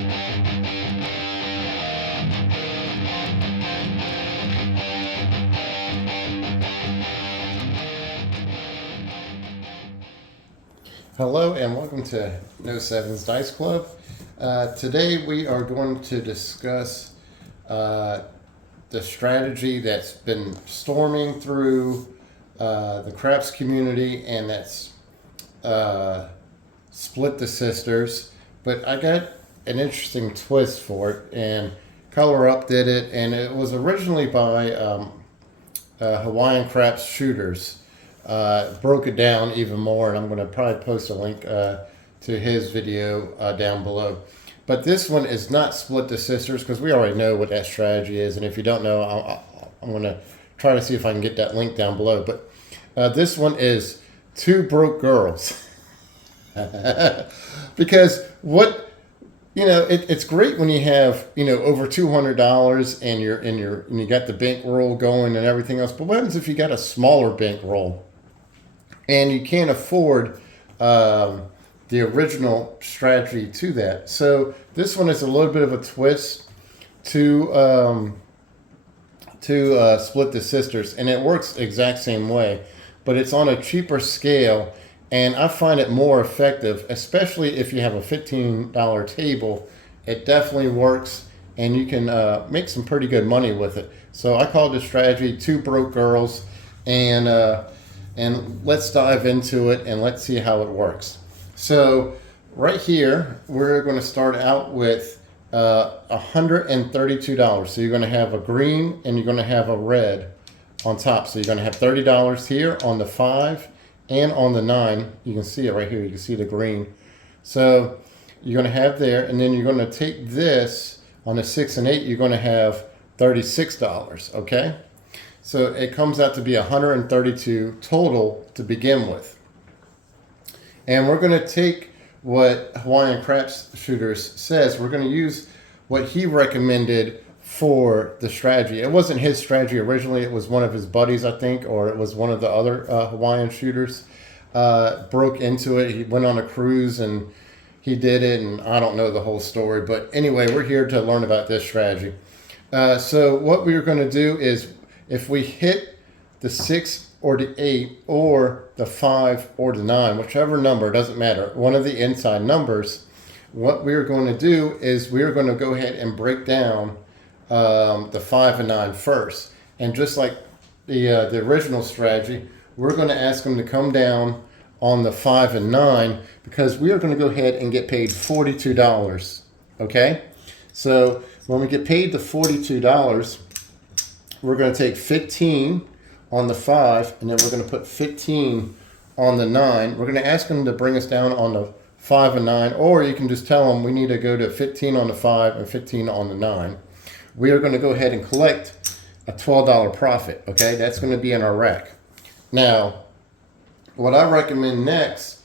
Hello and welcome to No Sevens Dice Club. Today we are going to discuss the strategy that's been storming through the craps community, and that's Split the Sisters. But I got an interesting twist for it, and Color Up did it, and it was originally by Hawaiian Craps Shooters. Broke it down even more, and I'm going to probably post a link to his video down below. But this one is not Split the Sisters, because we already know what that strategy is, and if you don't know, I'm going to try to see if I can get that link down below. But this one is Two Broke Girls. Because it's great when you have over $200 and you got the bankroll going and everything else. But what happens if you got a smaller bankroll and you can't afford the original strategy to that? So this one is a little bit of a twist to Split the Sisters, and it works the exact same way, but it's on a cheaper scale, and I find it more effective, especially if you have a $15 table. It definitely works, and you can make some pretty good money with it. So I call this strategy Two Broke Girls, and let's dive into it and let's see how it works. So right here, we're going to start out with $132. So you're going to have a green and you're going to have a red on top. So you're going to have $30 here on the 5 and on the 9. You can see it right here. You can see the green. So you're going to have there, and then you're going to take this on the 6 and 8. You're going to have $36. Okay. So it comes out to be 132 total to begin with. And we're going to take what Hawaiian Craps Shooters says. We're going to use what he recommended for the strategy. It wasn't his strategy originally. It was one of his buddies, I think, or it was one of the other Hawaiian shooters broke into it. He went on a cruise and he did it, and I don't know the whole story. But anyway, we're here to learn about this strategy. So what we're going to do is, if we hit the 6 or the 8 or the 5 or the 9, whichever number, doesn't matter, one of the inside numbers, what we're going to do is we're going to go ahead and break down the 5 and 9 first. And just like the original strategy, we're going to ask them to come down on the 5 and 9, because we are going to go ahead and get paid $42. Okay? So when we get paid the $42, we're going to take 15 on the 5, and then we're going to put 15 on the 9. We're going to ask them to bring us down on the 5 and 9, or you can just tell them we need to go to 15 on the 5 and 15 on the 9. We are going to go ahead and collect a $12 profit. Okay, that's going to be in our rack. Now, what I recommend next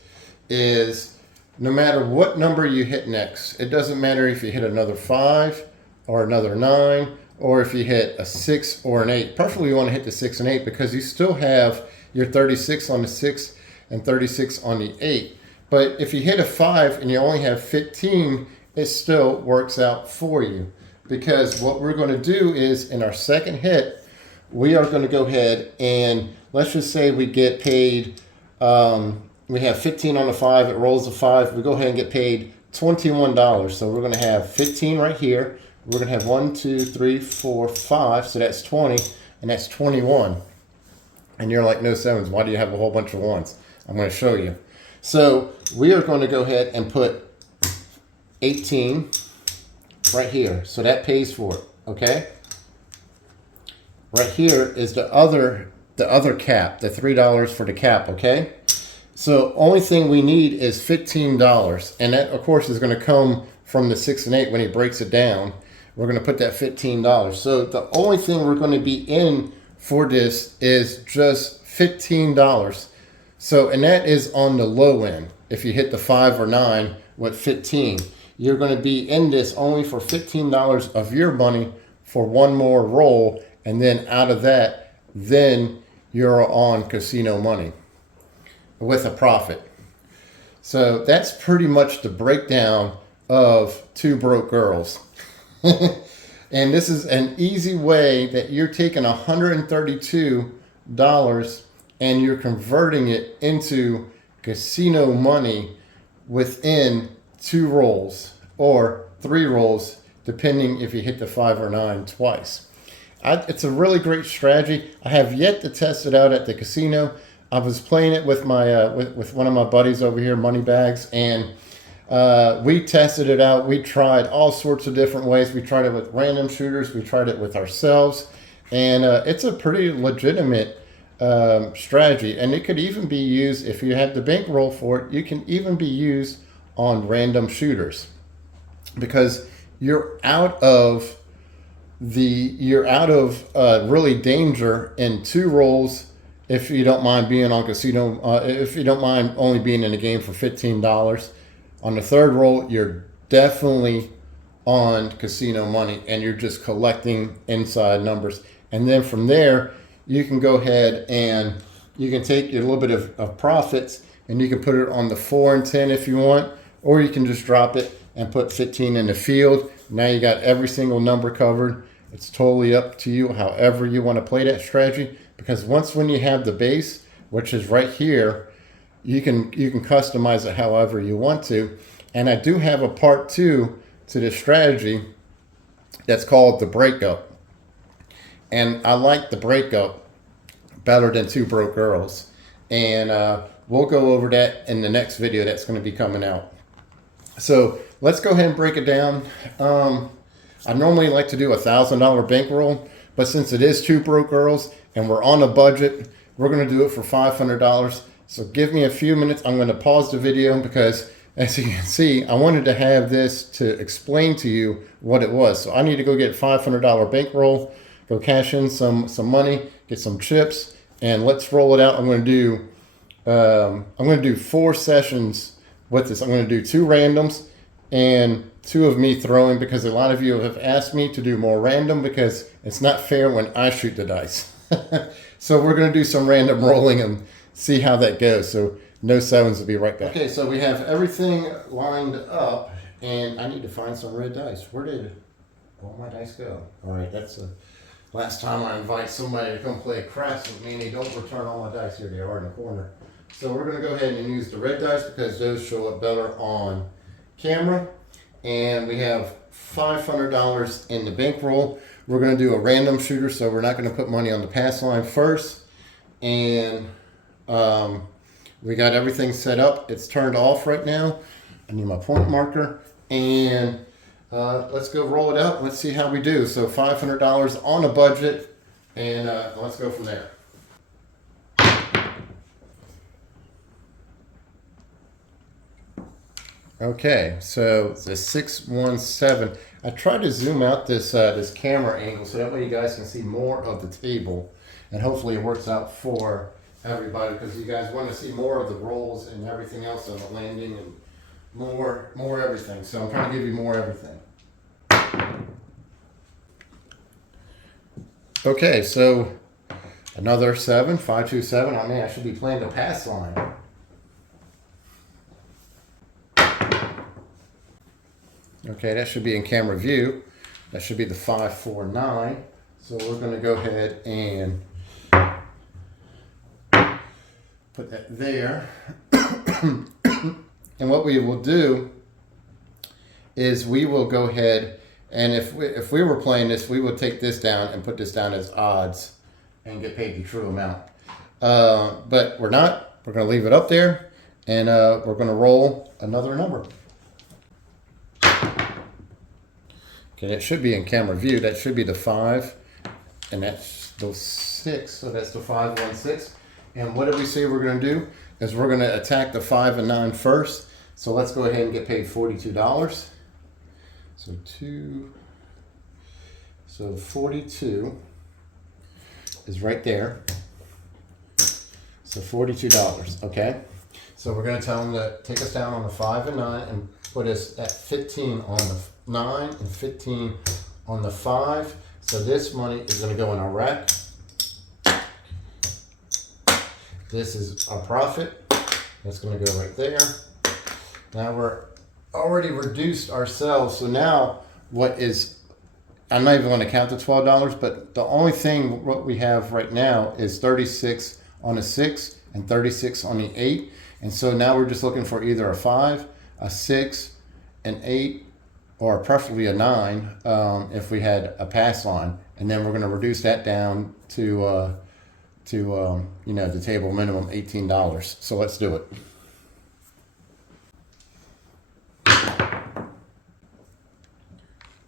is, no matter what number you hit next, it doesn't matter if you hit another 5 or another 9, or if you hit a 6 or an 8. Preferably you want to hit the 6 and 8, because you still have your 36 on the 6 and 36 on the 8. But if you hit a 5 and you only have 15, it still works out for you. Because what we're going to do is, in our second hit, we are going to go ahead and, let's just say we get paid, we have 15 on the 5, it rolls the 5, we go ahead and get paid $21. So we're going to have 15 right here. We're going to have 1, 2, 3, 4, 5. So that's 20, and that's 21. And you're like, no sevens, why do you have a whole bunch of ones? I'm going to show you. So we are going to go ahead and put 18 right here. So that pays for it. Okay. Right here is the other cap, the $3 for the cap. Okay. So only thing we need is $15. And that, of course, is going to come from the 6 and 8 when he breaks it down. We're going to put that $15. So the only thing we're going to be in for this is just $15. So, and that is on the low end. If you hit the 5 or 9 with 15, you're going to be in this only for $15 of your money for one more roll. And then out of that, then you're on casino money with a profit. So that's pretty much the breakdown of Two Broke Girls. And this is an easy way that you're taking $132 and you're converting it into casino money within 2 rolls or 3 rolls, depending if you hit the 5 or 9 twice. It's a really great strategy. I have yet to test it out at the casino. I was playing it with my with one of my buddies over here, Moneybags, and we tested it out. We tried all sorts of different ways. We tried it with random shooters. We tried it with ourselves, and it's a pretty legitimate strategy. And it could even be used if you have the bankroll for it. You can even be used on random shooters because you're out of really danger in 2 rolls. If you don't mind being on casino, if you don't mind only being in a game for $15, on the 3rd roll, you're definitely on casino money and you're just collecting inside numbers. And then from there, you can go ahead and you can take your little bit of profits and you can put it on the 4 and 10 if you want, or you can just drop it and put 15 in the field. Now you got every single number covered. It's totally up to you, however you want to play that strategy. Because when you have the base, which is right here, you can customize it however you want to. And I do have a part 2 to this strategy that's called the breakup. And I like the breakup better than Two Broke Girls. And we'll go over that in the next video that's going to be coming out. So let's go ahead and break it down. I normally like to do $1,000 bankroll, but since it is Two Broke Girls and we're on a budget, we're going to do it for $500. So give me a few minutes. I'm going to pause the video because, as you can see, I wanted to have this to explain to you what it was. So I need to go get $500 bankroll, go cash in some money, get some chips, and let's roll it out. I'm going to do 4 sessions with this. I'm going to do 2 randoms and 2 of me throwing, because a lot of you have asked me to do more random because it's not fair when I shoot the dice. So we're going to do some random rolling and see how that goes. So no 7s, will be right back. Okay, so we have everything lined up and I need to find some red dice. Where did all my dice go? All right, that's the last time I invite somebody to come play craps with me and they don't return all my dice. Here they are in the corner. So we're going to go ahead and use the red dice because those show up better on camera. And we have $500 in the bankroll. We're going to do a random shooter, so we're not going to put money on the pass line first. And we got everything set up. It's turned off right now. I need my point marker. And let's go roll it out. Let's see how we do. So $500 on a budget, and let's go from there. Okay, so the 617. I tried to zoom out this this camera angle so that way you guys can see more of the table, and hopefully it works out for everybody because you guys want to see more of the rolls and everything else on the landing and more everything. So I'm trying to give you more everything. Okay, so another 7, 527. I mean, I should be playing the pass line. Okay, that should be in camera view. That should be the 549. So we're going to go ahead and put that there. And what we will do is we will go ahead and if we were playing this, we would take this down and put this down as odds and get paid the true amount. But we're not. We're going to leave it up there, and we're going to roll another number. Okay, that should be in camera view. That should be the 5, and that's the 6. So that's the 516. And what did we say we're going to do? Is we're going to attack the 5 and 9 first. So let's go ahead and get paid $42. So 42 is right there. So $42. Okay. So we're going to tell them to take us down on the 5 and 9 and put us at 15 on the 9 and 15 on the 5. So this money is going to go in our rack. This is our profit. That's going to go right there. Now we're already reduced ourselves. So now what is, I'm not even going to count the $12, but the only thing what we have right now is 36 on a 6 and 36 on the 8. And so now we're just looking for either a 5, a 6, an 8, or preferably a 9 if we had a pass line. And then we're going to reduce that down to you know, the table minimum $18. So let's do it.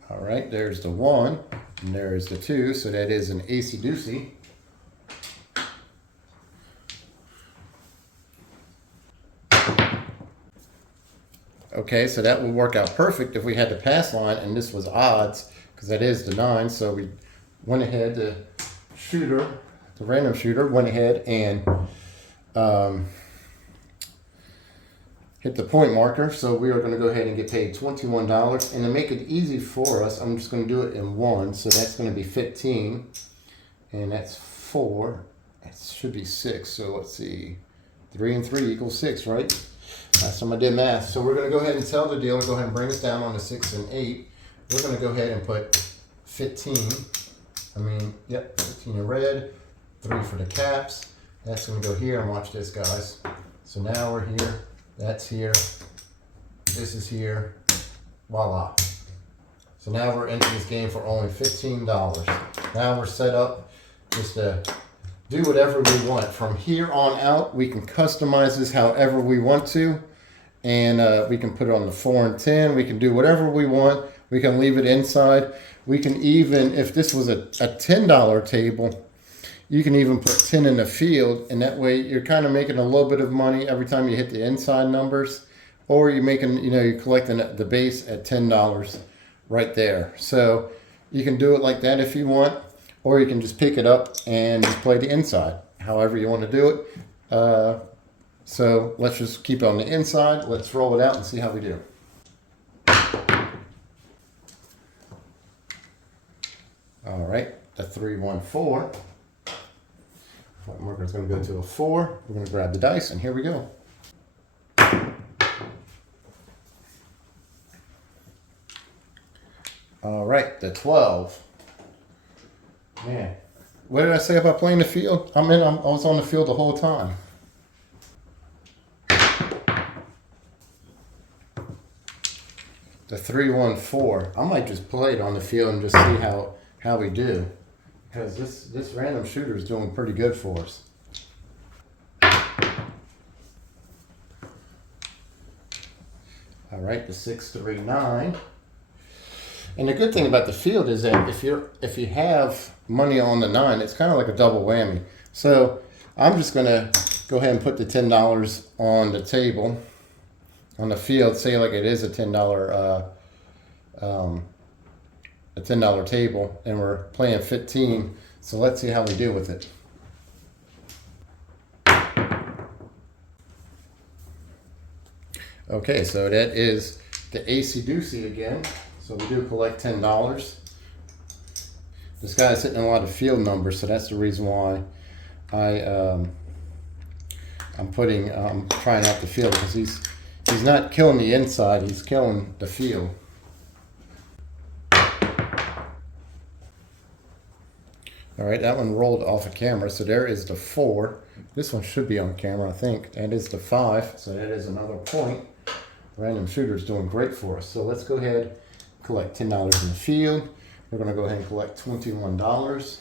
All right, there's the 1, and there's the 2, so that is an acey-deucey. Okay, so that would work out perfect if we had the pass line and this was odds, because that is the 9. So we went ahead, the random shooter went ahead and hit the point marker. So we are going to go ahead and get paid $21. And to make it easy for us, I'm just going to do it in 1. So that's going to be 15. And that's 4. That should be 6. So let's see. 3 and 3 equals 6, right? Last time I did math. So we're going to go ahead and tell the dealer, go ahead and bring us down on the 6 and 8. We're going to go ahead and put 15. 15 in red. 3 for the caps. That's going to go here, and watch this, guys. So now we're here. That's here. This is here. Voila. So now we're into this game for only $15. Now we're set up just to do whatever we want. From here on out, we can customize this however we want to. And we can put it on the 4 and 10. We can do whatever we want. We can leave it inside. We can even, if this was a $10 table, you can even put 10 in the field, and that way you're kind of making a little bit of money every time you hit the inside numbers, or you're making, you know, you're collecting the base at $10 right there. So you can do it like that if you want, or you can just pick it up and just play the inside, however you want to do it. So let's just keep it on the inside. Let's roll it out and see how we do. All right, the 3, 1, 4. Point marker is going to go to a 4. We're going to grab the dice, and here we go. All right, the 12. Man, what did I say about playing the field? I was on the field the whole time. The 3, 1, 4. I might just play it on the field and just see how we do. Because this random shooter is doing pretty good for us. All right, the 6, 3, 9. And the good thing about the field is that if you have money on the 9, it's kind of like a double whammy. So I'm just going to go ahead and put the $10 on the table, on the field. Say like it is a $10 table, and we're playing 15. So let's see how we do with it. Okay, so that is the acey-deucey again. So we do collect $10. This guy's hitting a lot of field numbers, so that's the reason why I'm trying out the field, because he's not killing the inside, he's killing the field. All right, that one rolled off of camera, so there is the 4. This one should be on camera, I think. That is the 5, so that is another point. Random shooter is doing great for us. So let's go ahead, collect $10 in the field. We're going to go ahead and collect $21.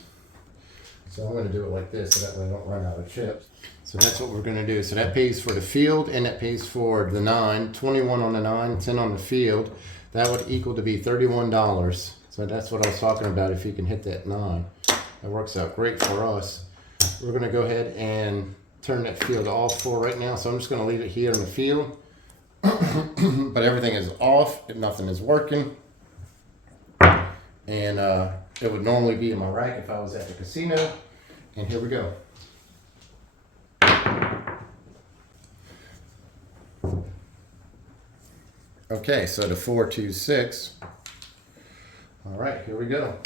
So I'm going to do it like this, so that way I don't run out of chips. So that's what we're going to do. So that pays for the field, and that pays for the 9. 21 on the 9, 10 on the field. That would equal to be $31. So that's what I was talking about, if you can hit that 9. That works out great for us. We're going to go ahead and turn that field off for right now. So I'm just going to leave it here in the field. But everything is off. Nothing is working. And it would normally be in my rack if I was at the casino. And here we go. Okay, so the 4, 2, 6. All right, here we go.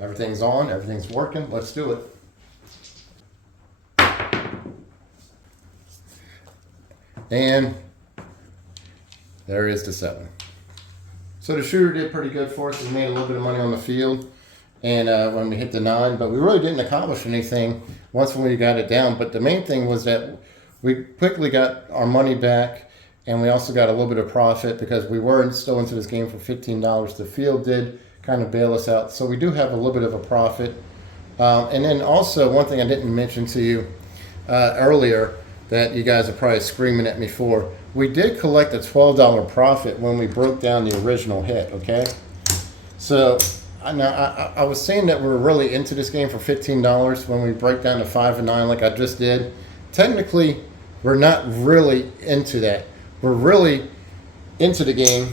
Everything's on, everything's working. Let's do it. And There is the 7. So the shooter did pretty good for us. We made a little bit of money on the field, and when we hit the 9, but we really didn't accomplish anything once we got it down. But the main thing was that we quickly got our money back, and we also got a little bit of profit because we were still into this game for $15. The field did kind of bail us out, so we do have a little bit of a profit. And then also, one thing I didn't mention to you earlier that you guys are probably screaming at me for, we did collect a $12 profit when we broke down the original hit, okay? So I was saying that we're really into this game for $15 when we break down to 5 and 9 like I just did. Technically, we're not really into that. We're really into the game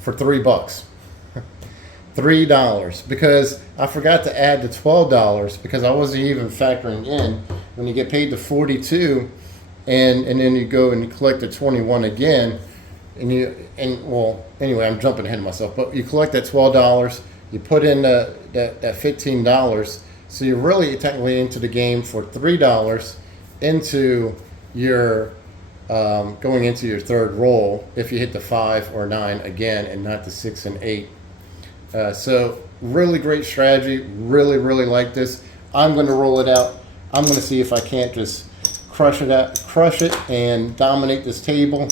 for $3. $3 because I forgot to add the $12 because I wasn't even factoring in when you get paid the 42 and then you go and you collect the 21 again well anyway, I'm jumping ahead of myself, but you collect that $12, you put in that $15, so you're really technically into the game for $3 into your going into your third roll if you hit the 5 or 9 again and not the 6 and 8. So really great strategy. Really like this. I'm going to roll it out. I'm going to see if I can't just crush it and dominate this table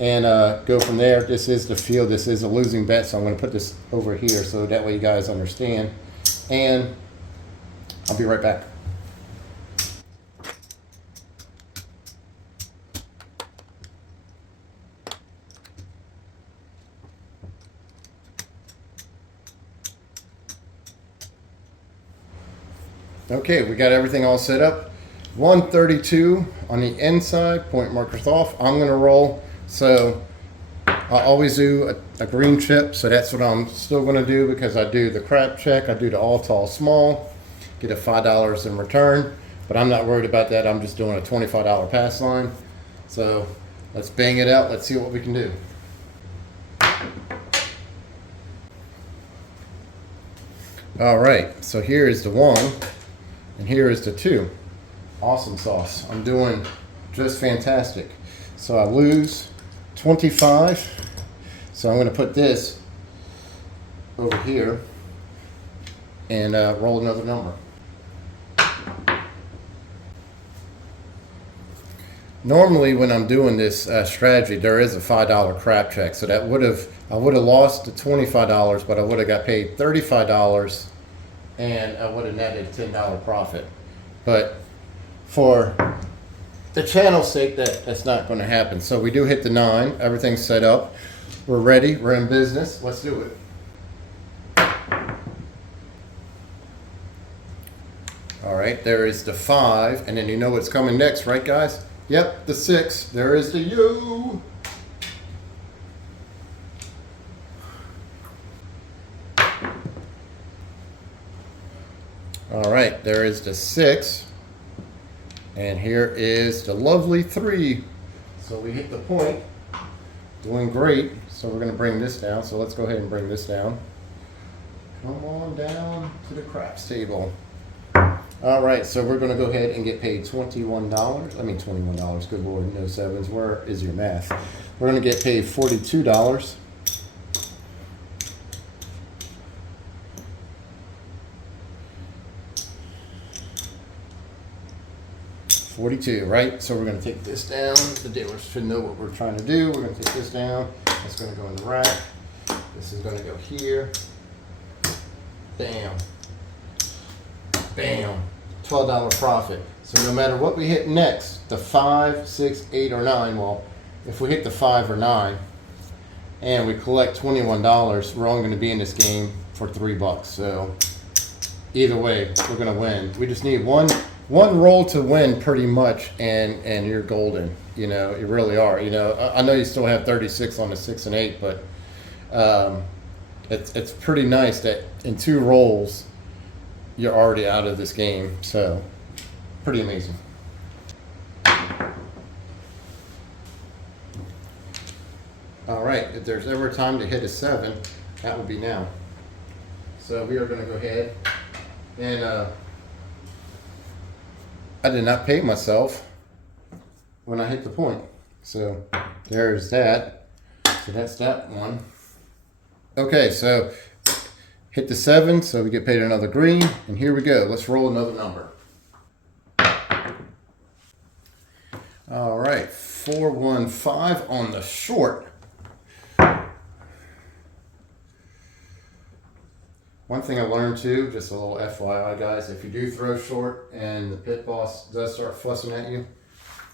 and go from there. This is the field. This is a losing bet, so I'm going to put this over here so that way you guys understand. And I'll be right back. Okay, we got everything all set up. 132 on the inside, point markers off. I'm gonna roll. So I always do a green chip, so that's what I'm still gonna do because I do the crap check, I do the all tall small, get a $5 in return, but I'm not worried about that. I'm just doing a $25 pass line. So let's bang it out. Let's see what we can do. All right, so here is the 1. And here is the 2. Awesome sauce. I'm doing just fantastic. So I lose 25. So I'm going to put this over here and roll another number. Normally when I'm doing this strategy, there is a $5 crap check. So that I would have lost the $25, but I would have got paid $35. And I would have netted a $10 profit. But for the channel's sake, that's not going to happen. So we do hit the 9. Everything's set up. We're ready. We're in business. Let's do it. All right, there is the 5. And then you know what's coming next, right, guys? Yep, the 6. There is the U. All right, there is the 6, and here is the lovely 3. So we hit the point, doing great. So we're going to bring this down. So let's go ahead and bring this down. Come on down to the craps table. All right, so we're going to go ahead and get paid $21. I mean $21. Good Lord, no 7s. Where is your math? We're going to get paid $42. 42, right? So we're going to take this down. The dealers should know what we're trying to do. We're going to take this down. That's going to go in the rack. This is going to go here. Bam. Bam. $12 profit. So no matter what we hit next, the 5, 6, 8, or 9, well, if we hit the 5 or 9 and we collect $21, we're only going to be in this game for $3. So either way, we're going to win. We just need one roll to win pretty much, and you're golden. You know, you really are. You know, I know you still have 36 on the 6 and 8, but it's pretty nice that in 2 rolls you're already out of this game. So pretty amazing. All right, if there's ever a time to hit a 7, that would be now. So we are going to go ahead and I did not pay myself when I hit the point. So there's that. So that's that one. Okay, so hit the 7, so we get paid another green. And here we go. Let's roll another number. All right, 415 on the short. One thing I learned too, just a little FYI guys, if you do throw short and the pit boss does start fussing at you,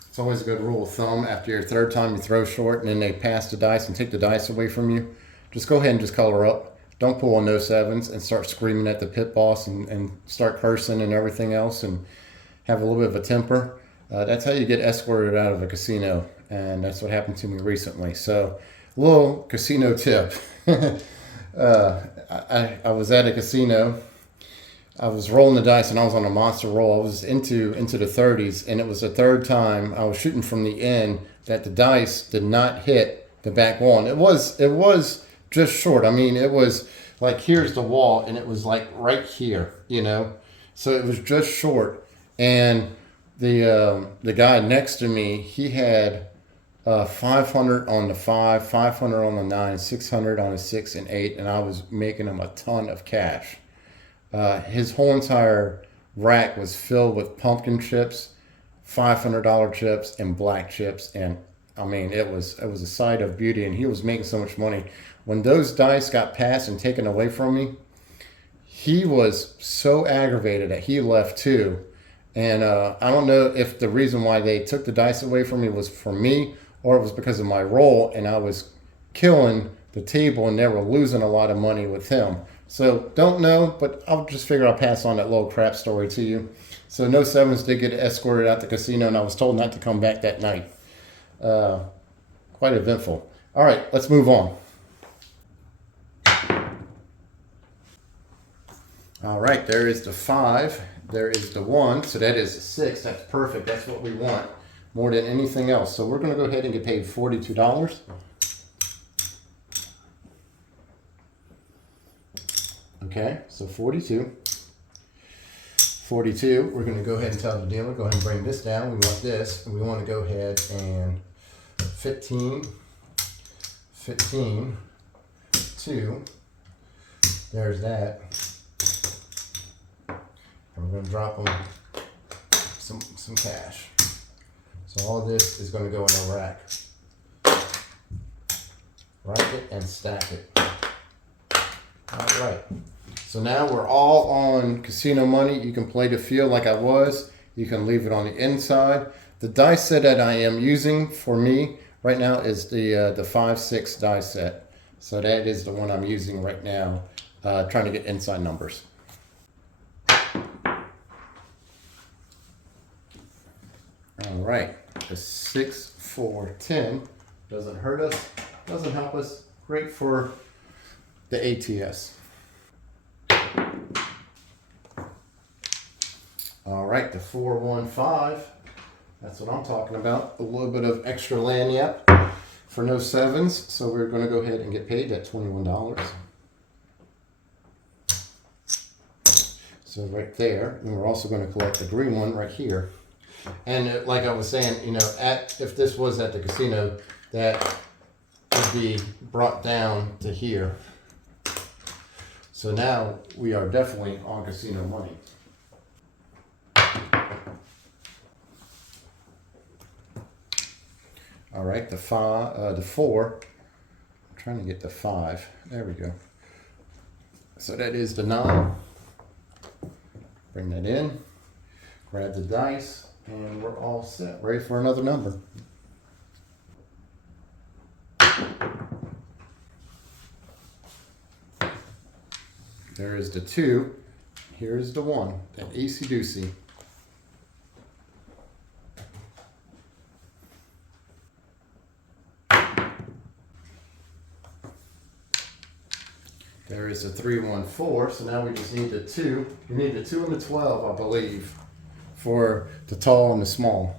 it's always a good rule of thumb after your third time you throw short and then they pass the dice and take the dice away from you, just go ahead and just color up. Don't pull on no 7s and start screaming at the pit boss and start cursing and everything else and have a little bit of a temper. That's how you get escorted out of a casino, and that's what happened to me recently. So, little casino tip. I was at a casino. I was rolling the dice, and I was on a monster roll. I was into the 30s, and it was the third time I was shooting from the end that the dice did not hit the back wall. And it was just short. I mean, it was like here's the wall, and it was like right here, you know. So it was just short, and the guy next to me, he had 500 on the 5, 500 on the 9, 600 on the 6 and 8, and I was making him a ton of cash. His whole entire rack was filled with pumpkin chips, $500 chips, and black chips, and I mean it was a sight of beauty, and he was making so much money. When those dice got passed and taken away from me, he was so aggravated that he left too. And I don't know if the reason why they took the dice away from me was for me or it was because of my role and I was killing the table and they were losing a lot of money with him. So don't know, but I'll just figure I'll pass on that little crap story to you. So no 7s did get escorted out the casino and I was told not to come back that night. Quite eventful. All right, let's move on. All right, there is the 5. There is the 1, so that is a 6. That's perfect. That's what we want more than anything else. So we're going to go ahead and get paid $42. Okay, so 42. 42, we're going to go ahead and tell the dealer, go ahead and bring this down. We want this, and we want to go ahead and 15, 15, 2. There's that. And we're going to drop them some cash. So all this is going to go in a rack. Rack it and stack it. All right. So now we're all on casino money. You can play the field like I was. You can leave it on the inside. The dice set that I am using for me right now is the 5-6 dice set. So that is the one I'm using right now, trying to get inside numbers. All right, the 6, 4, 10 doesn't hurt us, doesn't help us. Great for the ATS. All right, the 4, 1, 5. That's what I'm talking about. A little bit of extra lanyap for no 7s. So we're going to go ahead and get paid that $21. So right there, and we're also going to collect the green one right here. And like I was saying, you know, if this was at the casino, that would be brought down to here. So now we are definitely on casino money. All right, the 4. I'm trying to get the 5. There we go. So that is the 9. Bring that in. Grab the dice. And we're all set, ready for another number. There is the 2. Here's the 1, that easy doocy. There is a 3, 1, 4. So now we just need the 2. You need the 2 and the 12, I believe, for the tall and the small.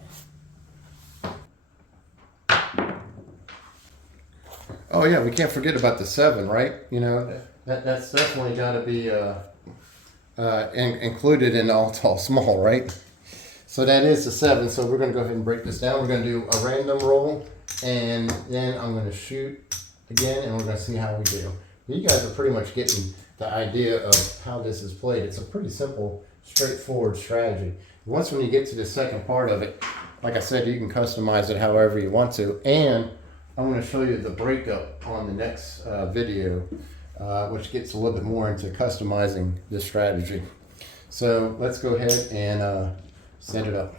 Oh yeah, we can't forget about the 7, right? You know, that's definitely got to be included in all tall small, right? So that is the 7. So we're going to go ahead and break this down. We're going to do a random roll and then I'm going to shoot again, and we're going to see how we do. You guys are pretty much getting the idea of how this is played. It's a pretty simple, straightforward strategy. Once when you get to the second part of it, like I said, you can customize it however you want to, and I'm going to show you the breakup on the next video, which gets a little bit more into customizing this strategy. So let's go ahead and set it up.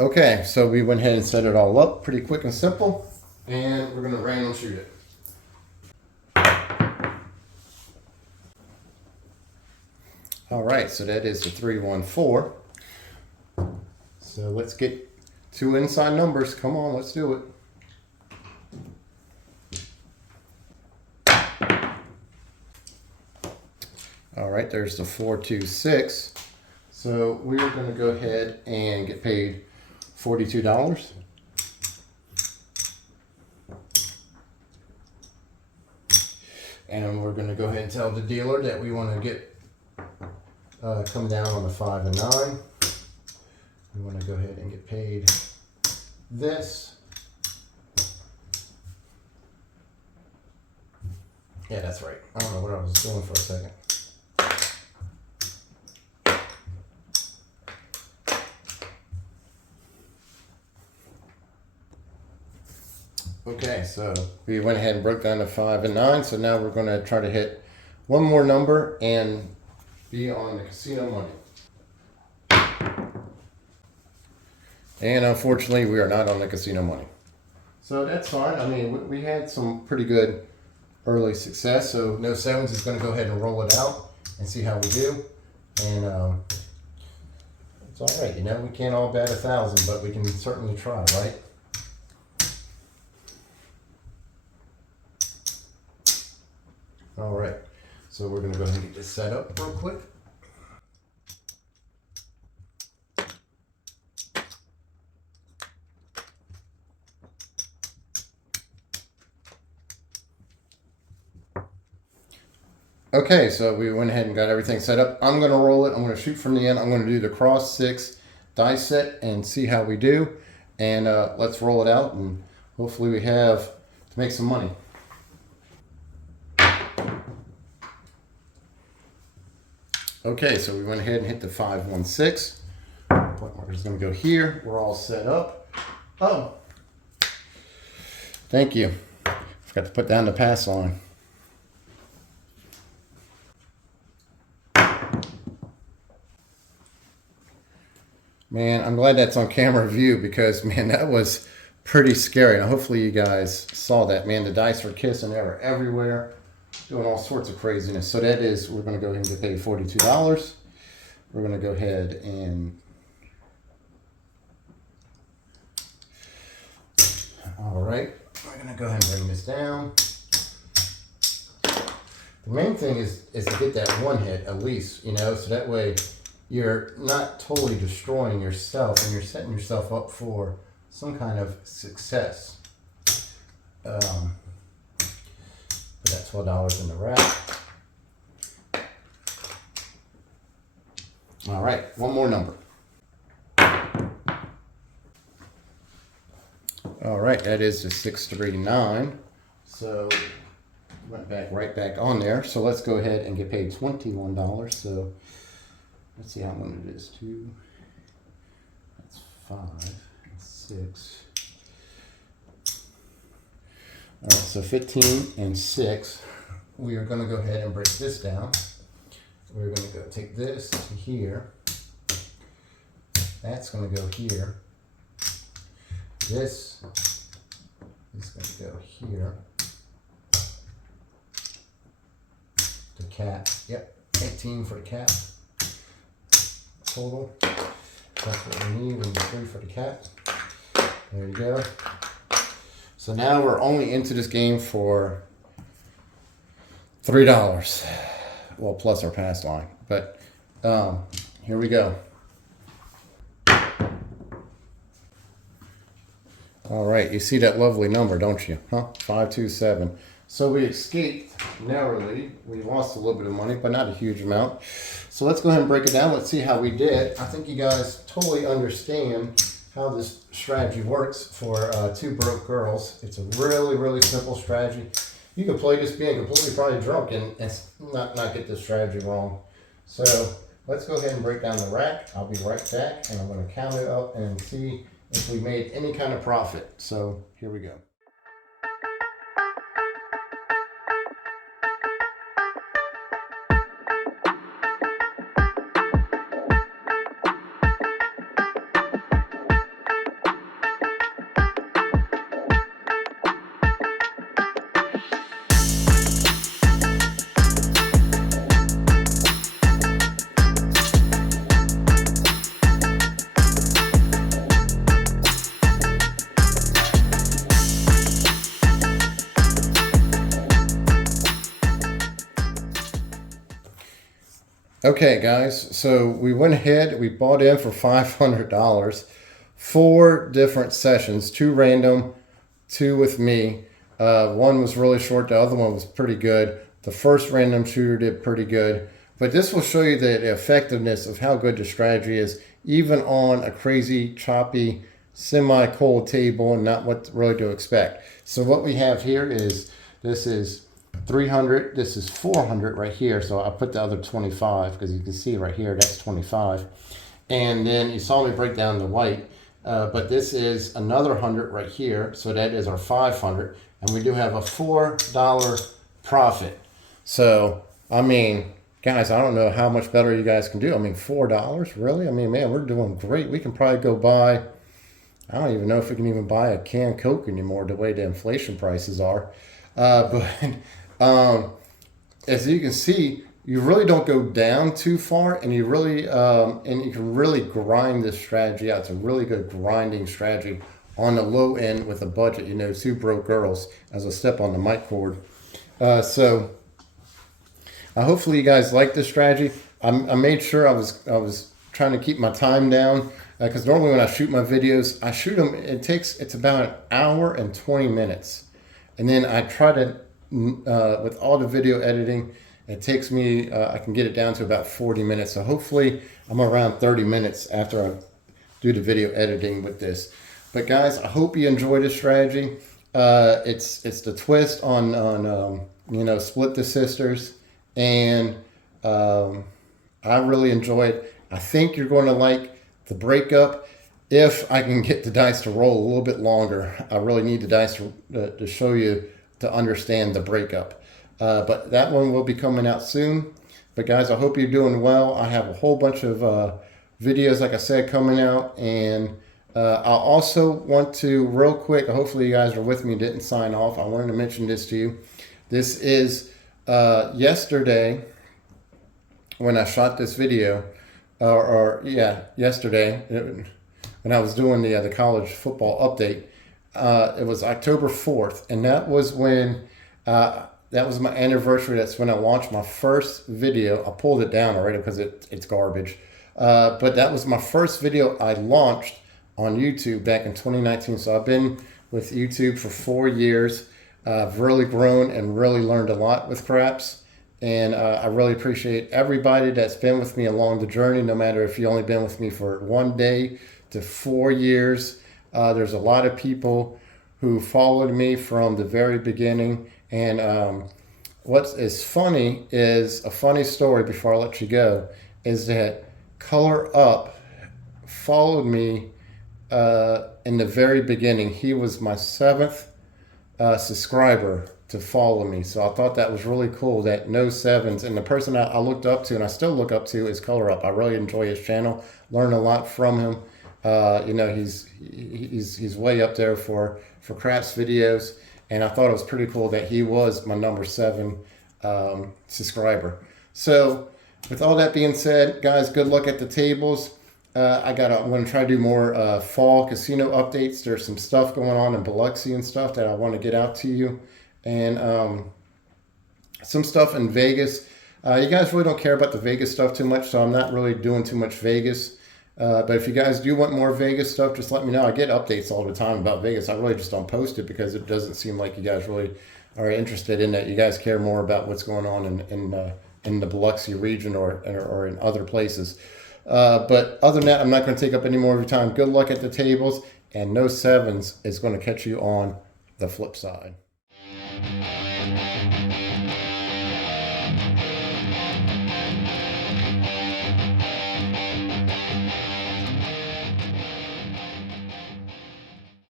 Okay, so we went ahead and set it all up pretty quick and simple, and we're going to random shoot it. All right, so that is the 314. So let's get two inside numbers. Come on, let's do it. All right, there's the 426. So we're going to go ahead and get paid $42. And we're going to go ahead and tell the dealer that we want to get come down on the 5 and 9. We want to go ahead and get paid this. Yeah, that's right. I don't know what I was doing for a second. Okay, so we went ahead and broke down to 5 and 9. So now we're going to try to hit one more number and be on the casino money. And unfortunately, we are not on the casino money. So that's fine. I mean, we had some pretty good early success. So no sevens is going to go ahead and roll it out and see how we do. And it's all right. You know, we can't all bat 1,000, but we can certainly try, right? All right, so we're going to go ahead and get this set up real quick. Okay, so we went ahead and got everything set up. I'm going to roll it. I'm going to shoot from the end. I'm going to do the cross 6 dice set and see how we do. And let's roll it out, and hopefully we have to make some money. Okay, so we went ahead and hit the 516. Point marker's going to go here. We're all set up. Oh, thank you. Forgot to put down the pass line. Man, I'm glad that's on camera view because, man, that was pretty scary. Now, hopefully you guys saw that. Man, the dice were kissing. They were everywhere, doing all sorts of craziness. So that is, we're going to go ahead and get paid $42. We're going to go ahead and, all right, we're going to go ahead and bring this down. The main thing is to get that one hit at least, you know, so that way you're not totally destroying yourself and you're setting yourself up for some kind of success. Put that $12 in the rack. All right, one more number. All right, that is the 639. So went back right back on there. So let's go ahead and get paid $21. So let's see how many it is. 2, that's 5, that's 6. All right, so 15 and 6. We are going to go ahead and break this down. We're going to go take this to here. That's going to go here. This is going to go here. The cat. Yep, 18 for the cat. Total. That's what we need. We need 3 for the cat. There you go. So now we're only into this game for $3. Well, plus our pass line. But here we go. All right, you see that lovely number, don't you? Huh? 527. So we escaped narrowly. We lost a little bit of money, but not a huge amount. So let's go ahead and break it down. Let's see how we did. I think you guys totally understand how this strategy works for two broke girls. It's a really, really simple strategy. You can play this being completely probably drunk and not get this strategy wrong. So let's go ahead and break down the rack. I'll be right back, and I'm going to count it up and see if we made any kind of profit. So here we go. Okay, guys, so we went ahead, we bought in for $500, 4 different sessions, 2 random, 2 with me. One was really short, the other one was pretty good. The first random shooter did pretty good, but this will show you the effectiveness of how good the strategy is, even on a crazy, choppy, semi-cold table and not what really to expect. So what we have here is, this is 300, this is 400 right here, so I put the other 25 because you can see right here that's 25, and then you saw me break down the white, but this is another 100 right here, so that is our 500, and we do have a $4 profit. So I mean, guys, I don't know how much better you guys can do. I mean, $4, really? I mean, man, we're doing great. We can probably go buy, I don't even know if we can even buy a canned Coke anymore the way the inflation prices are. As you can see, you really don't go down too far, and you really and you can really grind this strategy out. It's a really good grinding strategy on the low end with a budget. You know, 2 broke girls, as a step on the mic cord. So hopefully you guys like this strategy. I made sure I was trying to keep my time down, because normally when I shoot my videos, I shoot them. It's about an hour and 20 minutes, and then I try to. With all the video editing, it takes me, I can get it down to about 40 minutes. So hopefully I'm around 30 minutes after I do the video editing with this. But guys, I hope you enjoy this strategy. It's the twist on you know, Split the Sisters, and I really enjoy it. I think you're going to like the breakup if I can get the dice to roll a little bit longer. I really need the dice to show you to understand the breakup. But that one will be coming out soon. But guys, I hope you're doing well. I have a whole bunch of videos, like I said, coming out. And I'll also want to, real quick, hopefully you guys are with me, didn't sign off. I wanted to mention this to you. This is yesterday when I shot this video, yesterday when I was doing the college football update. It was October 4th, and that was when that was my anniversary. That's when I launched my first video. I pulled it down already because it's garbage, but that was my first video I launched on YouTube back in 2019. So I've been with YouTube for 4 years. I've really grown and really learned a lot with Craps, and I really appreciate everybody that's been with me along the journey, no matter if you only been with me for 1 day to 4 years. There's a lot of people who followed me from the very beginning. And what is funny is, a funny story before I let you go, is that Color Up followed me in the very beginning. He was my 7th subscriber to follow me. So I thought that was really cool, that no 7s. And the person I looked up to, and I still look up to, is Color Up. I really enjoy his channel, learn a lot from him. You know, he's way up there for Craps videos, and I thought it was pretty cool that he was my number 7 subscriber. So with all that being said, guys, good luck at the tables. I'm going to try to do more fall casino updates. There's some stuff going on in Biloxi and stuff that I want to get out to you, and some stuff in Vegas. You guys really don't care about the Vegas stuff too much, so I'm not really doing too much Vegas. But if you guys do want more Vegas stuff, just let me know. I get updates all the time about Vegas. I really just don't post it because it doesn't seem like you guys really are interested in that, you guys care more about what's going on in the Biloxi region or in other places. But other than that, I'm not going to take up any more of your time. Good luck at the tables, and no sevens is going to catch you on the flip side.